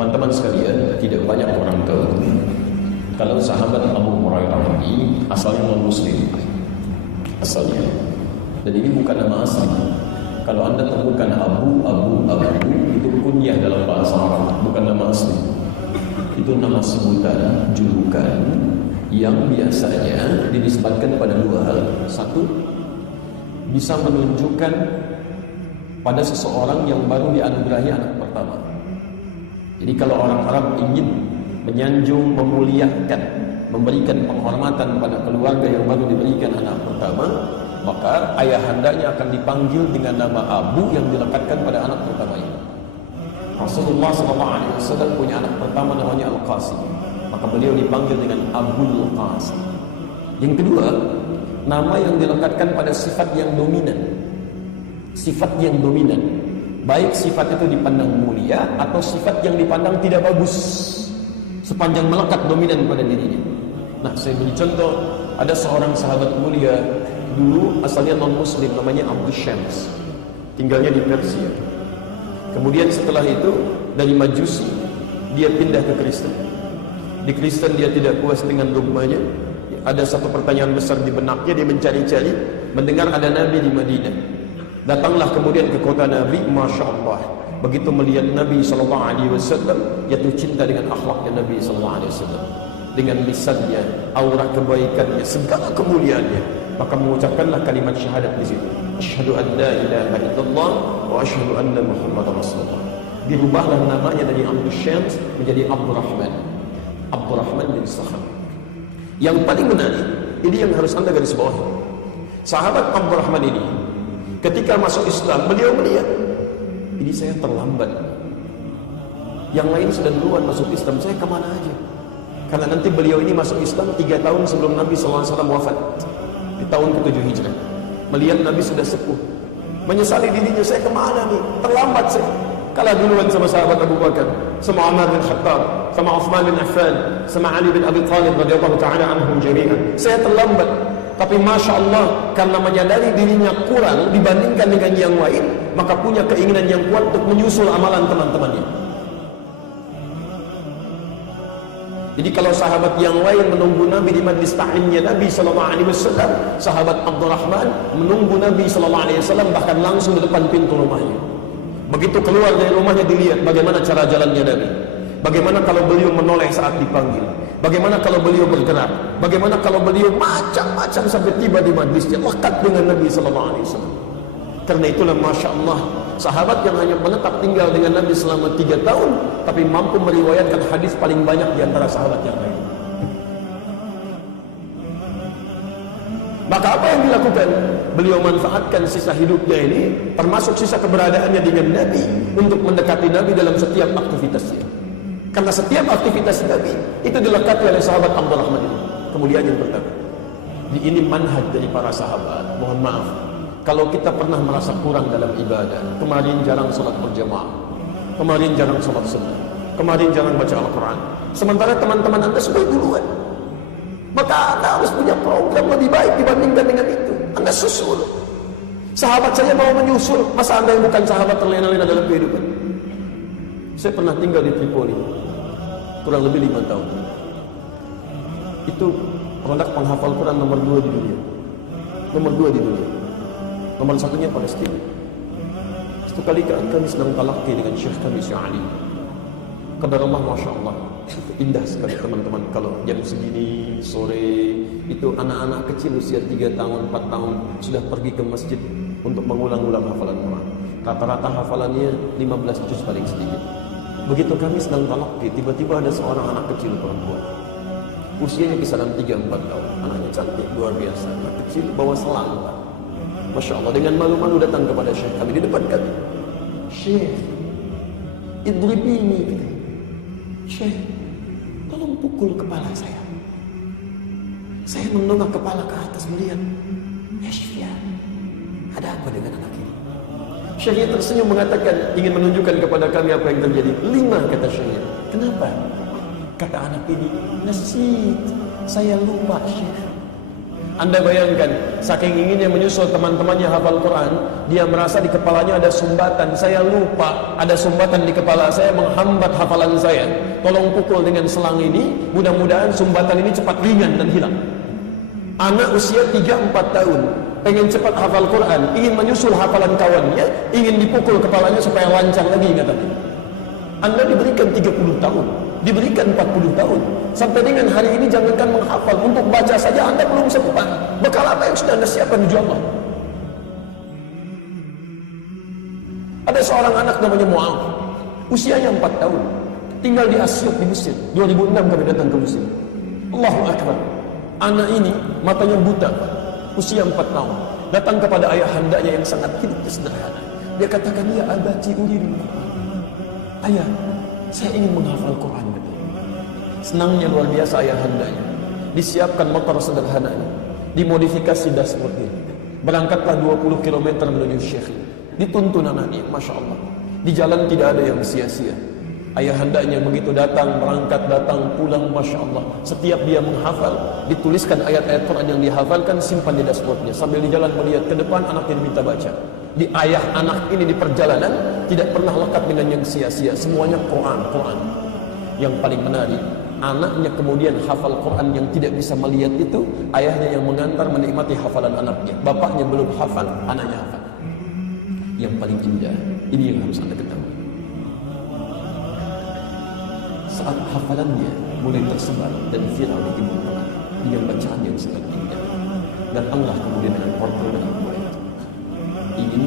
Teman-teman sekalian, tidak banyak orang tahu kalau sahabat Abu Hurairah ini asalnya non-muslim. Asalnya. Dan ini bukan nama asli. Kalau Anda temukan Abu itu kunyah dalam bahasa Arab, bukan nama asli. Itu nama sebutan, julukan yang biasanya dinisbatkan pada dua hal. Satu, bisa menunjukkan pada seseorang yang baru dianugerahi anak pertama. Jadi kalau orang Arab ingin menyanjung, memuliakan, memberikan penghormatan pada keluarga yang baru diberikan anak pertama, maka ayahandanya akan dipanggil dengan nama Abu yang dilekatkan pada anak pertama ini. Rasulullah SAW punya anak pertama namanya Al-Qasim, maka beliau dipanggil dengan Abul Qasim. Yang kedua, nama yang dilekatkan pada sifat yang dominan. Sifat yang dominan, baik sifat itu dipandang mulia atau sifat yang dipandang tidak bagus, sepanjang melekat dominan pada dirinya. Nah, saya beri contoh, ada seorang sahabat mulia dulu asalnya non-muslim, namanya Abu Syams, tinggalnya di Persia. Kemudian setelah itu dari Majusi dia pindah ke Kristen. Di Kristen dia tidak puas dengan dogmanya. Ada satu pertanyaan besar di benaknya, dia mencari-cari, mendengar ada Nabi di Madinah. Datanglah kemudian ke kota Nabi, Masya Allah. Begitu melihat Nabi SAW, jatuh cinta dengan akhlaknya Nabi SAW, dengan lisannya, aura kebaikannya, segala kemuliaannya. Maka mengucapkanlah kalimat syahadat di situ. Asyhadu an la ilaha illallah wa asyhadu anna Muhammadar Rasulullah. Dirubahlah namanya dari Abdul Syams menjadi Abdurrahman. Abdurrahman bin Sakhar. Yang paling menarik, ini yang harus Anda garis bawahi. Sahabat Abdurrahman ini, ketika masuk Islam, beliau melihat, ini saya terlambat. Yang lain sudah duluan masuk Islam, saya kemana aja? Karena nanti beliau ini masuk Islam 3 tahun sebelum Nabi SAW wafat, di tahun ke-7 Hijrah. Melihat Nabi sudah sepuh, menyesali dirinya, saya kemana nih? Terlambat saya. Kalah duluan sama sahabat Abu Bakar, sama Umar bin Khattab, sama Uthman bin Affan, sama Ali bin Abi Thalib radhiyallahu ta'ala anhum jami'an. Saya terlambat. Tapi Masya Allah, karena menyadari dirinya kurang dibandingkan dengan yang lain, maka punya keinginan yang kuat untuk menyusul amalan teman-temannya. Jadi kalau sahabat yang lain menunggu Nabi di majlis ta'limnya Nabi SAW, sahabat Abdurrahman menunggu Nabi SAW bahkan langsung di depan pintu rumahnya. Begitu keluar dari rumahnya dilihat bagaimana cara jalannya Nabi, bagaimana kalau beliau menoleh saat dipanggil, bagaimana kalau beliau bergerak, bagaimana kalau beliau macam-macam sampai tiba di majlisnya, lekat dengan Nabi SAW. Karena itulah Masya Allah, sahabat yang hanya menetap tinggal dengan Nabi selama 3 tahun, tapi mampu meriwayatkan hadis paling banyak di antara sahabat yang lain. Maka apa yang dilakukan? Beliau manfaatkan sisa hidupnya ini, termasuk sisa keberadaannya dengan Nabi, untuk mendekati Nabi dalam setiap aktivitasnya. Karena setiap aktivitas Nabi itu dilekati oleh sahabat Abdurrahman ini. Kemudian yang pertama, ini manhaj dari para sahabat. Mohon maaf, kalau kita pernah merasa kurang dalam ibadah, kemarin jarang sholat berjamaah, kemarin jarang sholat sunnah, kemarin jarang baca Al-Quran, sementara teman-teman Anda sudah duluan, maka Anda harus punya program lebih baik dibandingkan dengan itu. Anda susul. Sahabat saya mau menyusul, masa Anda yang bukan sahabat terlena-lena dalam kehidupan? Saya pernah tinggal di Tripoli kurang lebih 5 tahun. Itu produk penghafal Quran nomor 2 di dunia. Nomor 2 di dunia. Nomor 1-nya Palestina. Satu kali kami sedang talaqi dengan Syekh kami Syekh Ali. Qadar Allah, Masya Allah, indah sekali teman-teman. Kalau jam segini sore itu anak-anak kecil usia 3 tahun 4 tahun sudah pergi ke masjid untuk mengulang-ulang hafalan Quran. Rata-rata hafalannya 15 juz paling sedikit. Begitu kami sedang talaqi, tiba-tiba ada seorang anak kecil perempuan, usianya kisaran 3-4 tahun. Anaknya cantik luar biasa, anak kecil bawa selang, Masya Allah, dengan malu-malu datang kepada Syekh kami di depan kami. Syekh, idribini, Syekh, tolong pukul kepala saya. Saya menongak kepala ke atas melihat, ya Syekh, ya, ada apa dengan anak ini? Syekh tersenyum mengatakan, ingin menunjukkan kepada kami apa yang terjadi. 5, kata Syekh. Kenapa? Kata anak ini, nasit, saya lupa Syekh. Anda bayangkan, saking inginnya menyusul teman-temannya hafal Quran, dia merasa di kepalanya ada sumbatan. Saya lupa ada sumbatan di kepala saya menghambat hafalan saya. Tolong pukul dengan selang ini, mudah-mudahan sumbatan ini cepat ringan dan hilang. Anak usia 3-4 tahun, pengen cepat hafal Quran, ingin menyusul hafalan kawannya, ingin dipukul kepalanya supaya lancar lagi ingatannya. Anda diberikan 30 tahun, diberikan 40 tahun. Sampai dengan hari ini jangankan menghafal, untuk baca saja Anda belum sempat. Bekal apa yang sudah Anda siapkan menuju Allah? Ada seorang anak namanya Mu'adh, usianya 4 tahun, tinggal di Asyut di Mesir. 2006 kami datang ke Mesir. Allahu Akbar. Anak ini matanya buta, usia 4 tahun. Datang kepada ayahandanya yang sangat hidupnya sederhana. Dia katakan, ya abati uridul Quran. Ayah, saya ingin menghafal Quran. Senangnya luar biasa ayahandanya. Disiapkan motor sederhananya, dimodifikasi dashboardnya. Berangkatlah 20 km menuju Syekh. Dituntun anaknya, Masya Allah. Di jalan tidak ada yang sia-sia. Ayahandanya begitu datang, berangkat, datang, pulang, Masya Allah. Setiap dia menghafal, dituliskan ayat-ayat Quran yang dihafalkan, simpan di dashboardnya. Sambil di jalan melihat ke depan, anaknya diminta baca. Di ayah anak ini di perjalanan tidak pernah lekat dengan yang sia-sia. Semuanya Quran. Yang paling menarik, anaknya kemudian hafal Quran yang tidak bisa melihat itu, ayahnya yang mengantar menikmati hafalan anaknya. Bapaknya belum hafal, anaknya hafal. Yang paling indah, ini yang harus Anda ketahui. Saat hafalannya mulai tersebar dan viral di timur tengah dengan bacaan yang sangat indah, dan Allah kemudian dengan portal dan buah itu ingin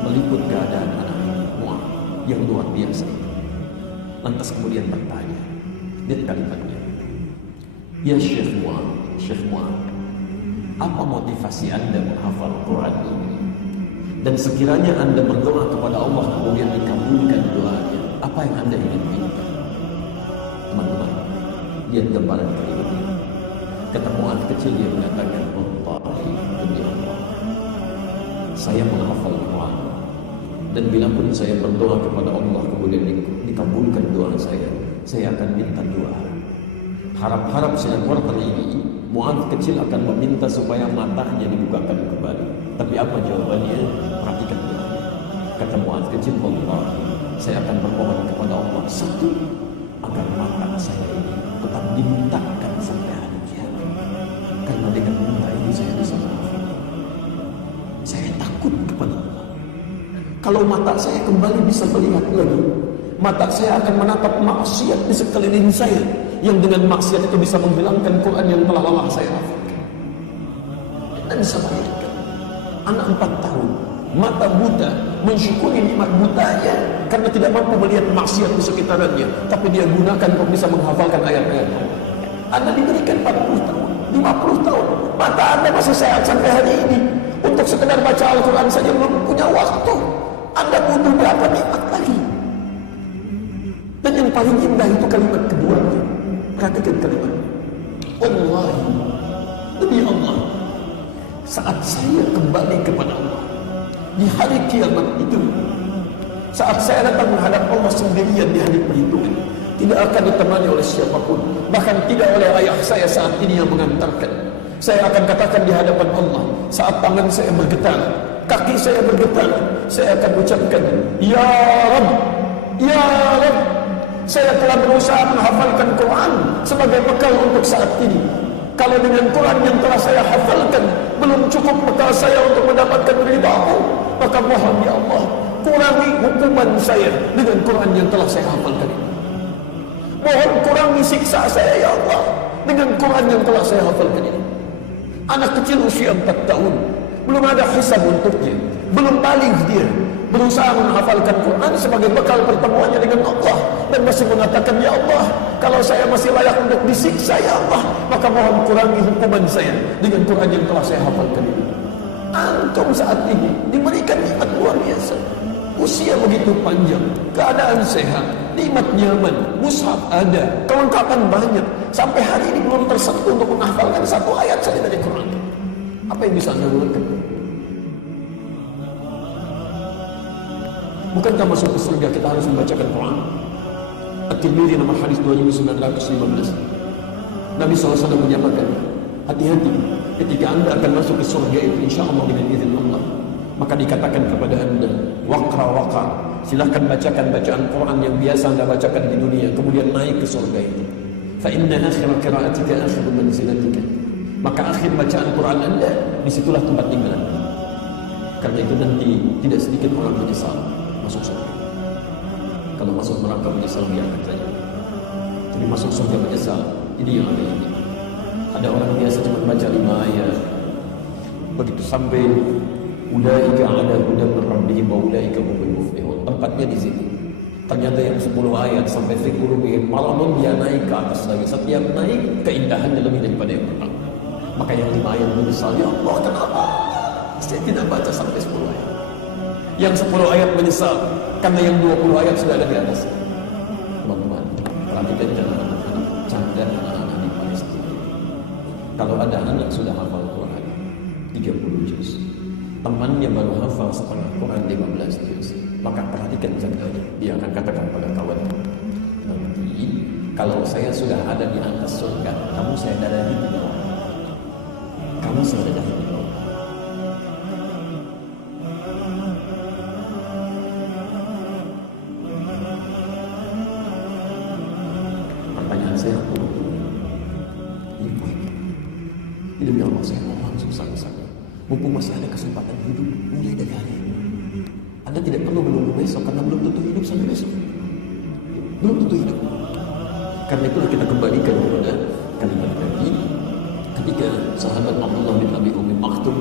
meliput keadaan anak Mu'adh yang luar biasa itu. Lantas kemudian bertanya, lihat kalimatnya, ya Syekh Mu'adh, apa motivasi Anda menghafal Quran ini? Dan sekiranya Anda berdoa kepada Allah kemudian dikabulkan doanya, apa yang Anda ingin minta? Teman-teman, lihat gambaran kalimat ini. Kata Mu'adh kecil, dia mengatakan, wallahi demi Allah, saya menghafal Quran, dan bila pun saya berdoa kepada Allah kemudian dikabulkan doa saya akan minta doa. Harap-harap sinar portal ini, Mu'adh kecil akan meminta supaya matanya dibukakan kembali. Tapi apa jawabannya? Perhatikan doanya. Kata Mu'adh kecil, Allah, saya akan bermohon kepada Allah, satu, agar mata saya ini tetap dimintakan sampai hari kiamat. Karena dengan minta ini saya bisa menghafal. Saya takut kepada Allah. Kalau mata saya kembali bisa melihat lagi, mata saya akan menatap maksiat di sekeliling saya, yang dengan maksiat itu bisa menghilangkan Quran yang telah lama saya hafalkan. Dan bisa bayangkan, anak 4 tahun, mata buta, mensyukuri nikmat butanya karena tidak mampu melihat maksiat di sekitarnya, tapi dia gunakan untuk bisa menghafalkan ayat-ayat Allah. Anda diberikan 40 tahun, 50 tahun, mata Anda masih sehat sampai hari ini. Untuk sekedar baca Al-Quran saja belum punya waktu. Anda butuh berapa nikmat lagi? Dan yang paling indah itu kalimat keduanya. Perhatikan kalimat, Wallahi, demi Allah, saat saya kembali kepada Allah di hari kiamat itu, saat saya datang menghadap Allah sendirian di hari perhitungan, tidak akan ditemani oleh siapapun, bahkan tidak oleh ayah saya saat ini yang mengantarkan. Saya akan katakan di hadapan Allah, saat tangan saya bergetar, kaki saya bergetar, saya akan ucapkan, Ya Rabb, Ya Rabb, saya telah berusaha menghafalkan Quran sebagai bekal untuk saat ini. Kalau dengan Quran yang telah saya hafalkan belum cukup bekal saya untuk mendapatkan ridha-Mu, maka mohon ya Allah, kurangi hukuman saya dengan Quran yang telah saya hafalkan ini. Mohon kurangi siksa saya ya Allah dengan Quran yang telah saya hafalkan ini. Anak kecil usia 4 tahun, belum ada hisab untuknya, belum balik dia, berusaha menghafalkan Quran sebagai bekal pertemuannya dengan Allah, dan masih mengatakan, ya Allah, kalau saya masih layak untuk disiksa ya Allah, maka mohon kurangi hukuman saya dengan Quran yang telah saya hafalkan ini. Antum saat ini diberikan nikmat luar biasa, usia begitu panjang, keadaan sehat, nikmat nyaman, mushaf ada, kelengkapan banyak, sampai hari ini belum tersentuh untuk menghafalkan satu ayat saja dari Quran. Apa yang bisa Anda lakukan? Bukankah masuk ke surga kita harus membacakan Quran? At-Tirmidzi nomor hadis 2915. Nabi SAW menyatakan, hati-hati ketika anda akan masuk ke surga itu insya Allah dengan izin Allah, maka dikatakan kepada anda, waqra, silahkan bacakan bacaan Quran yang biasa anda bacakan di dunia, kemudian naik ke surga itu. Fa inna akhir qira'atika akhiru manzilatika, maka akhir bacaan Quran anda disitulah tempat tinggal anda. Karena itu nanti tidak sedikit orang menyesal masuk surga. Kalau masuk neraka menyesal biarkan saja, tapi masuk surga menyesal, ini yang ada ini. Ada orang biasa cuma baca 5 ayat, begitu sampai ulaika ala hudan min rabbihim wa ulaika humul muflihun, tempatnya di sini. Ternyata yang 10 ayat sampai fi qulubihim maradun, dia naik ke atas lagi. Setiap naik keindahannya lebih daripada yang pertama. Maka yang 5 ayat menyesal, ya Allah kenapa saya tidak baca sampai 10 ayat. Yang 10 ayat menyesal karena yang 20 ayat sudah ada di atas. Teman-teman, perhatikan jangan anak-anak cadar, anak-anak di Palestina. Kalau ada anak sudah hafal Quran 30 juz, temannya baru hafal setengah Quran 15 juz, maka perhatikan jaga-jaga. Dia akan katakan pada kawan, nanti kalau saya sudah ada di atas surga, kamu saya dadahi di bawah. Kamu saya dadahi di bawah. Pertanyaan saya ini demi Allah saya mohon susah-susahnya, mumpung masih ada kesempatan hidup, mulai dari hari ini. Anda tidak perlu menunggu besok, karena belum tentu hidup sampai besok. Belum tentu hidup. Karena itu kita kembalikan kepada kalimat tadi, ketika sahabat Abdullah bin Abi Umi Maktum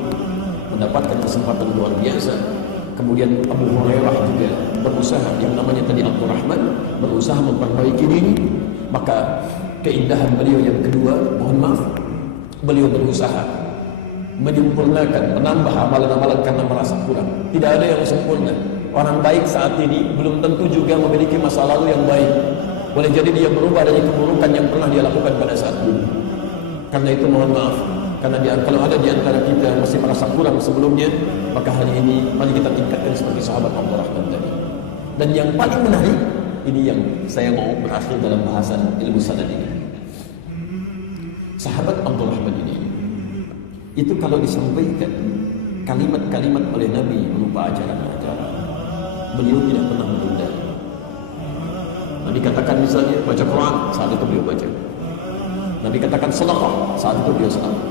mendapatkan kesempatan luar biasa, kemudian Abu Hurairah juga berusaha, yang namanya tadi Abdurrahman, berusaha memperbaiki diri, maka keindahan beliau yang kedua, mohon maaf, beliau berusaha menyempurnakan, menambah amalan-amalan karena merasa kurang. Tidak ada yang sempurna. Orang baik saat ini belum tentu juga memiliki masa lalu yang baik. Boleh jadi dia berubah dari keburukan yang pernah dia lakukan pada saat dulu. Karena itu mohon maaf, karena kalau ada di antara kita yang masih merasa kurang sebelumnya, maka hari ini mari kita tingkatkan seperti sahabat Abdurrahman tadi. Dan yang paling menarik, ini yang saya mau berakhir dalam bahasan ilmu sanad ini. Sahabat Abdurrahman ini, itu kalau disampaikan kalimat-kalimat oleh Nabi berupa ajaran-ajaran, beliau tidak pernah menunda. Nabi katakan misalnya baca Quran, saat itu beliau baca. Nabi katakan sedekah, saat itu beliau sedekah.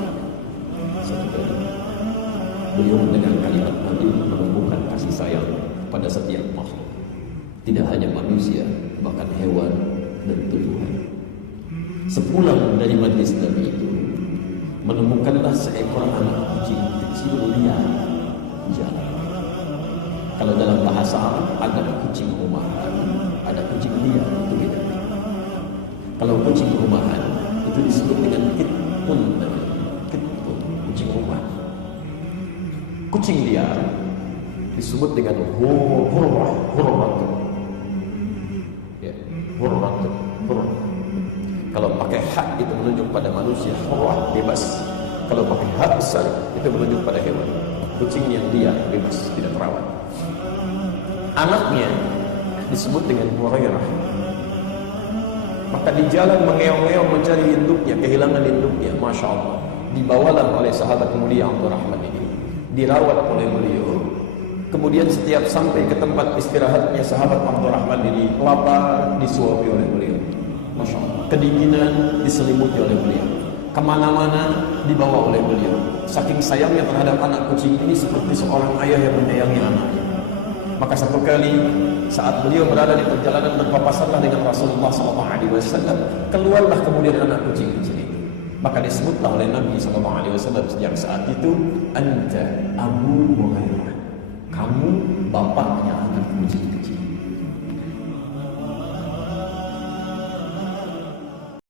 Beliau mendengar kalimat Nabi menumbuhkan kasih sayang pada setiap makhluk, tidak hanya manusia, bahkan hewan dan tumbuhan. Sepulang dari majlis Nabi itu, menemukanlah seekor anak kucing kecil liar jalan. Kalau dalam bahasa Arab ada kucing rumahan, ada kucing liar, itu beda. Kalau kucing rumahan itu disebut dengan kitpun, kucing rumah. Kucing liar disebut dengan hurrat. Ya, hurrat. Kalau pakai hak itu menunjuk pada manusia, hurrat bebas. Kalau pakai hak besar itu menunjuk pada hewan. Kucing yang liar bebas, tidak terawat. Anaknya disebut dengan Hurairah. Maka di jalan mengeong-ngeong mencari induknya, kehilangan induknya, masya Allah, dibawalah oleh sahabat mulia Abdurrahman ini, dirawat oleh beliau. Kemudian setiap sampai ke tempat istirahatnya sahabat Abdurrahman ini, lapar disuapi oleh beliau, masya Allah, kedinginan diselimuti oleh beliau, kemana-mana dibawa oleh beliau. Saking sayangnya terhadap anak kucing ini, seperti seorang ayah yang menyayangi anaknya. Maka satu kali saat beliau berada di perjalanan, berpapasanlah dengan Rasulullah SAW, keluarlah kemudian anak kucing kecil itu. Maka disebutlah oleh Nabi SAW sejak saat itu, anta Abu Hurairah, kamu bapaknya